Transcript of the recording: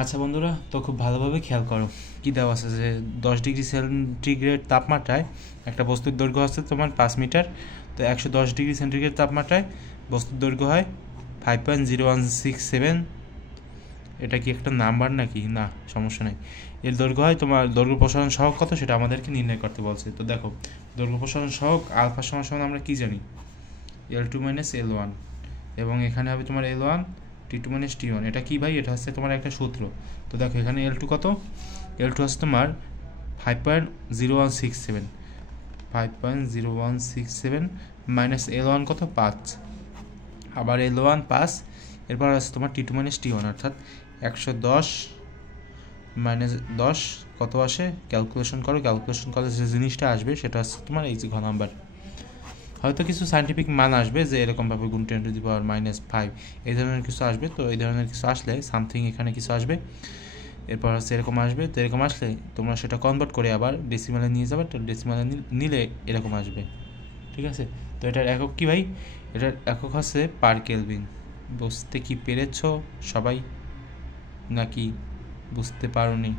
আচ্ছা বন্ধুরা, তো খুব ভালোভাবে খেয়াল করো কি দেওয়া আছে যে 10 ডিগ্রি সেন্টিগ্রেড তাপমাত্রায় একটা বস্তুর দৈর্ঘ্য হচ্ছে তোমার 5 মিটার। তো 110 ডিগ্রি সেন্টিগ্রেড তাপমাত্রায় বস্তুর দৈর্ঘ্য হয় 5.0167। এটা কি একটা নাম্বার নাকি? না, সমস্যা নেই। এর দৈর্ঘ্য হয় তোমার দৈর্ঘ্য প্রসারণ সহগ কত সেটা আমাদেরকে নির্ণয় করতে বলছে। তো দেখো, দৈর্ঘ্য প্রসারণ সহগ আলফা সমান সমান আমরা কি জানি, L2 মাইনাস L1, এবং এখানে হবে তোমার L1 T2 মাইনাস T1। এটা কি ভাই? এটা হচ্ছে তোমার একটা সূত্র। তো দেখো এখানে L2 কত, L2 হচ্ছে তোমার 5.0167, 5.0167 মাইনাস L1 কত, 5, আবার L1 5, এরপর আছে তোমার T2 মাইনাস T1, অর্থাৎ 110 মাইনাস 10 কত আসে, ক্যালকুলেশন করো, ক্যালকুলেশন করলে যে জিনিসটা আসবে সেটা হচ্ছে তোমার এই যে ঘ নাম্বার। হয়তো কিছু সাইন্টিফিক মান আসবে যে এরকমভাবে গুণ 10⁻⁵ এই ধরনের কিছু আসবে। তো এই ধরনের কিছু আসলে সামথিং এখানে কিছু আসবে, এরপর হচ্ছে এরকম আসবে। তো এরকম আসলে তোমরা সেটা কনভার্ট করে আবার ডেসিমালে নিয়ে যাবে। তো ডেসিমালে নিলে এরকম আসবে, ঠিক আছে? তো এটার একক কি ভাই? এটার একক হচ্ছে পার কেলভিন। বুঝতে কি পেরেছ সবাই, নাকি বুঝতে পারোনি?